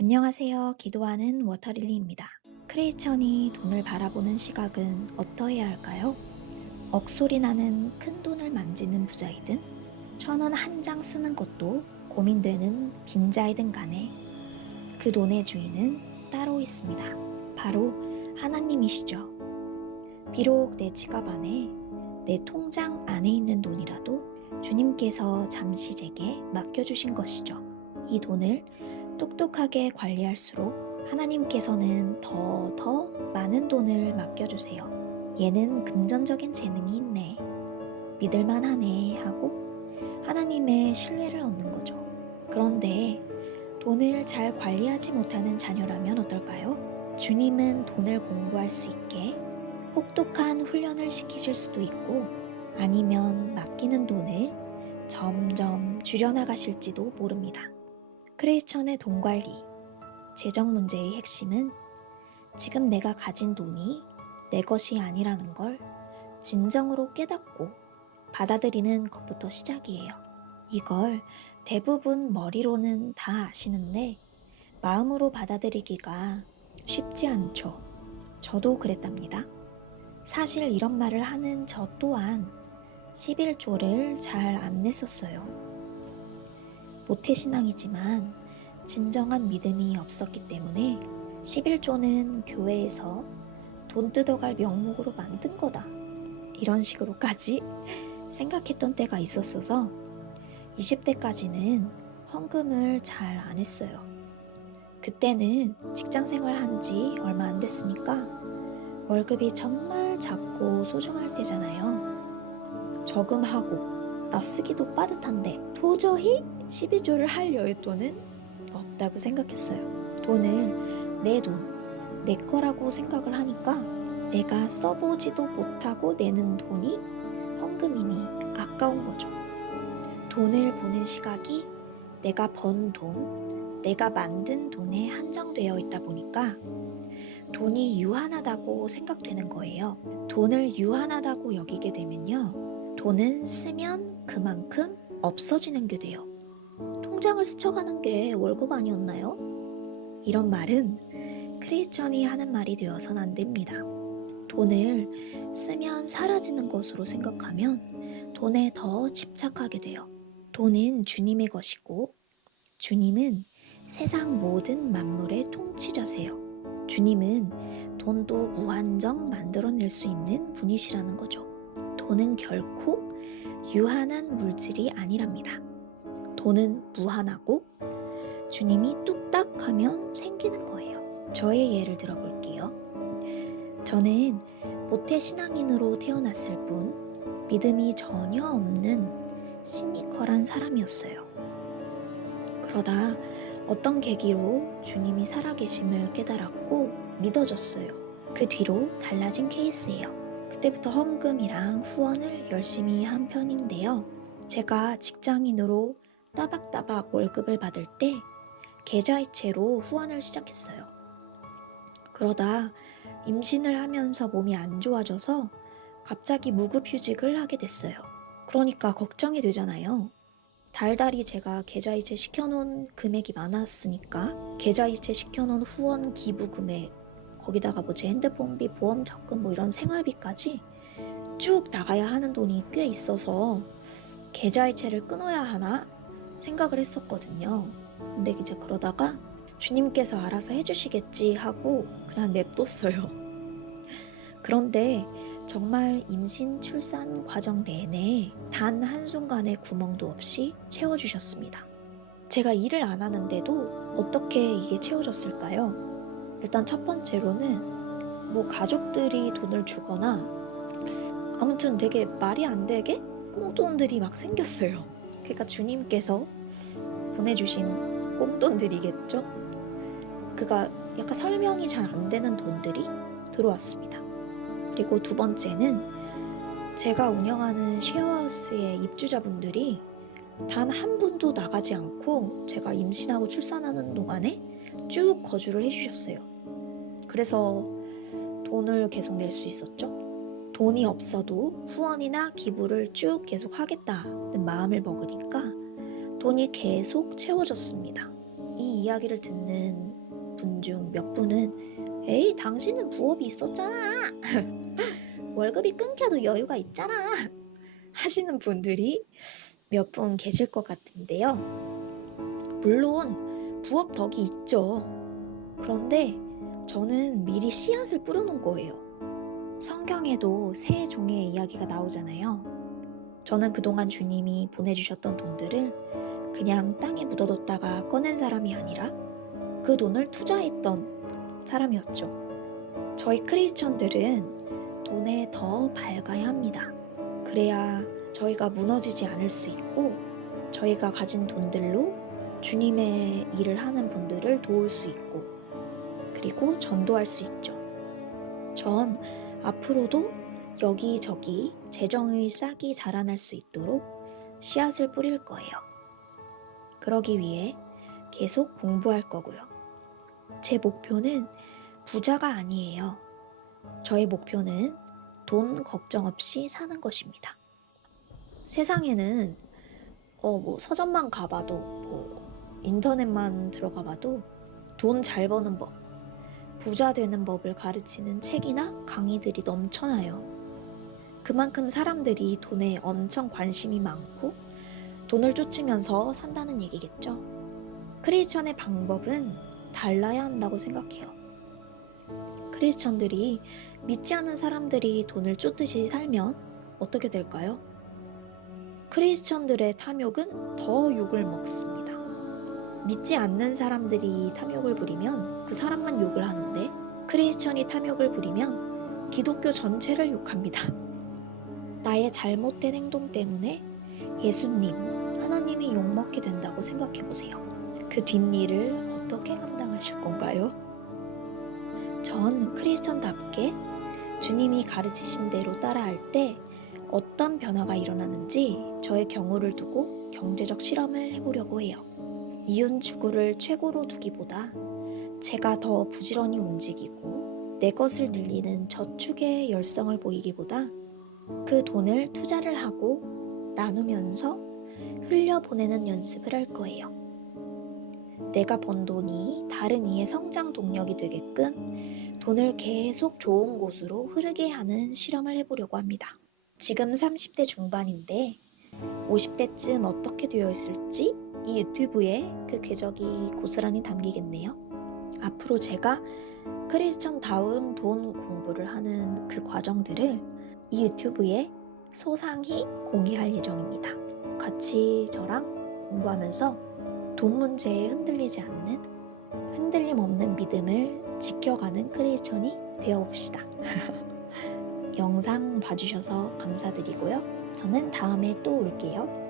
안녕하세요. 기도하는 워터릴리입니다. 크리스천이 돈을 바라보는 시각은 어떠해야 할까요? 억소리 나는 큰 돈을 만지는 부자이든 1,000원 한 장 쓰는 것도 고민되는 빈자이든 간에 그 돈의 주인은 따로 있습니다. 바로 하나님이시죠. 비록 내 지갑 안에 내 통장 안에 있는 돈이라도 주님께서 잠시 제게 맡겨주신 것이죠. 이 돈을 똑똑하게 관리할수록 하나님께서는 더 많은 돈을 맡겨주세요. 얘는 금전적인 재능이 있네. 믿을만하네 하고 하나님의 신뢰를 얻는 거죠. 그런데 돈을 잘 관리하지 못하는 자녀라면 어떨까요? 주님은 돈을 공부할 수 있게 혹독한 훈련을 시키실 수도 있고 아니면 맡기는 돈을 점점 줄여나가실지도 모릅니다. 크리스천의 돈 관리, 재정 문제의 핵심은 지금 내가 가진 돈이 내 것이 아니라는 걸 진정으로 깨닫고 받아들이는 것부터 시작이에요. 이걸 대부분 머리로는 다 아시는데 마음으로 받아들이기가 쉽지 않죠. 저도 그랬답니다. 사실 이런 말을 하는 저 또한 11조를 잘 안 냈었어요. 모태신앙이지만 진정한 믿음이 없었기 때문에 11조는 교회에서 돈 뜯어갈 명목으로 만든 거다. 이런 식으로까지 생각했던 때가 있었어서 20대까지는 헌금을 잘 안 했어요. 그때는 직장 생활한 지 얼마 안 됐으니까 월급이 정말 작고 소중할 때잖아요. 저금하고 나 쓰기도 빠듯한데 도저히 12조를 할 여윳돈은 없다고 생각했어요. 돈을 내 돈, 내 거라고 생각을 하니까 내가 써보지도 못하고 내는 돈이 헌금이니 아까운 거죠. 돈을 보는 시각이 내가 번 돈, 내가 만든 돈에 한정되어 있다 보니까 돈이 유한하다고 생각되는 거예요. 돈을 유한하다고 여기게 되면요. 돈은 쓰면 그만큼 없어지는 게 돼요. 통장을 스쳐가는 게 월급 아니었나요? 이런 말은 크리스천이 하는 말이 되어선 안 됩니다. 돈을 쓰면 사라지는 것으로 생각하면 돈에 더 집착하게 돼요. 돈은 주님의 것이고 주님은 세상 모든 만물의 통치자세요. 주님은 돈도 무한정 만들어낼 수 있는 분이시라는 거죠. 돈은 결코 유한한 물질이 아니랍니다. 돈은 무한하고 주님이 뚝딱 하면 생기는 거예요. 저의 예를 들어볼게요. 저는 모태신앙인으로 태어났을 뿐 믿음이 전혀 없는 시니컬한 사람이었어요. 그러다 어떤 계기로 주님이 살아계심을 깨달았고 믿어졌어요. 그 뒤로 달라진 케이스예요. 그때부터 헌금이랑 후원을 열심히 한 편인데요. 제가 직장인으로 따박따박 월급을 받을 때 계좌이체로 후원을 시작했어요. 그러다 임신을 하면서 몸이 안 좋아져서 갑자기 무급휴직을 하게 됐어요. 그러니까 걱정이 되잖아요. 달달이 제가 계좌이체 시켜놓은 금액이 많았으니까 계좌이체 시켜놓은 후원 기부 금액 거기다가 뭐 제 핸드폰비, 보험 적금 뭐 이런 생활비까지 쭉 나가야 하는 돈이 꽤 있어서 계좌이체를 끊어야 하나 생각을 했었거든요. 근데 이제 그러다가 주님께서 알아서 해주시겠지 하고 그냥 냅뒀어요. 그런데 정말 임신 출산 과정 내내 단 한순간의 구멍도 없이 채워주셨습니다. 제가 일을 안 하는데도 어떻게 이게 채워졌을까요? 일단 첫 번째로는 뭐 가족들이 돈을 주거나 아무튼 되게 말이 안 되게 꽁돈들이 막 생겼어요. 그러니까 주님께서 보내주신 꽁돈들이겠죠? 그가 약간 설명이 잘 안 되는 돈들이 들어왔습니다. 그리고 두 번째는 제가 운영하는 쉐어하우스의 입주자분들이 단 한 분도 나가지 않고 제가 임신하고 출산하는 동안에 쭉 거주를 해주셨어요. 그래서 돈을 계속 낼 수 있었죠. 돈이 없어도 후원이나 기부를 쭉 계속 하겠다는 마음을 먹으니까 돈이 계속 채워졌습니다. 이 이야기를 듣는 분 중 몇 분은 에이, 당신은 부업이 있었잖아. 월급이 끊겨도 여유가 있잖아. 하시는 분들이 몇 분 계실 것 같은데요. 물론 부업 덕이 있죠. 그런데 저는 미리 씨앗을 뿌려놓은 거예요. 성경에도 세 종의 이야기가 나오잖아요. 저는 그동안 주님이 보내주셨던 돈들을 그냥 땅에 묻어뒀다가 꺼낸 사람이 아니라 그 돈을 투자했던 사람이었죠. 저희 크리스천들은 돈에 더 밝아야 합니다. 그래야 저희가 무너지지 않을 수 있고 저희가 가진 돈들로 주님의 일을 하는 분들을 도울 수 있고 그리고 전도할 수 있죠. 전 앞으로도 여기저기 재정의 싹이 자라날 수 있도록 씨앗을 뿌릴 거예요. 그러기 위해 계속 공부할 거고요. 제 목표는 부자가 아니에요. 저의 목표는 돈 걱정 없이 사는 것입니다. 세상에는 서점만 가봐도 인터넷만 들어가봐도 돈 잘 버는 법, 부자 되는 법을 가르치는 책이나 강의들이 넘쳐나요. 그만큼 사람들이 돈에 엄청 관심이 많고 돈을 쫓으면서 산다는 얘기겠죠. 크리스천의 방법은 달라야 한다고 생각해요. 크리스천들이 믿지 않는 사람들이 돈을 쫓듯이 살면 어떻게 될까요? 크리스천들의 탐욕은 더 욕을 먹습니다. 믿지 않는 사람들이 탐욕을 부리면 그 사람만 욕을 하는데 크리스천이 탐욕을 부리면 기독교 전체를 욕합니다. 나의 잘못된 행동 때문에 예수님, 하나님이 욕먹게 된다고 생각해보세요. 그 뒷일을 어떻게 감당하실 건가요? 전 크리스천답게 주님이 가르치신 대로 따라할 때 어떤 변화가 일어나는지 저의 경우를 두고 경제적 실험을 해보려고 해요. 이윤 추구를 최고로 두기보다 제가 더 부지런히 움직이고 내 것을 늘리는 저축의 열성을 보이기보다 그 돈을 투자를 하고 나누면서 흘려보내는 연습을 할 거예요. 내가 번 돈이 다른 이의 성장 동력이 되게끔 돈을 계속 좋은 곳으로 흐르게 하는 실험을 해보려고 합니다. 지금 30대 중반인데 50대쯤 어떻게 되어 있을지 이 유튜브에 그 궤적이 고스란히 담기겠네요. 앞으로 제가 크리스천다운 돈 공부를 하는 그 과정들을 이 유튜브에 소상히 공개할 예정입니다. 같이 저랑 공부하면서 돈 문제에 흔들리지 않는 흔들림 없는 믿음을 지켜가는 크리스천이 되어봅시다. 영상 봐주셔서 감사드리고요. 저는 다음에 또 올게요.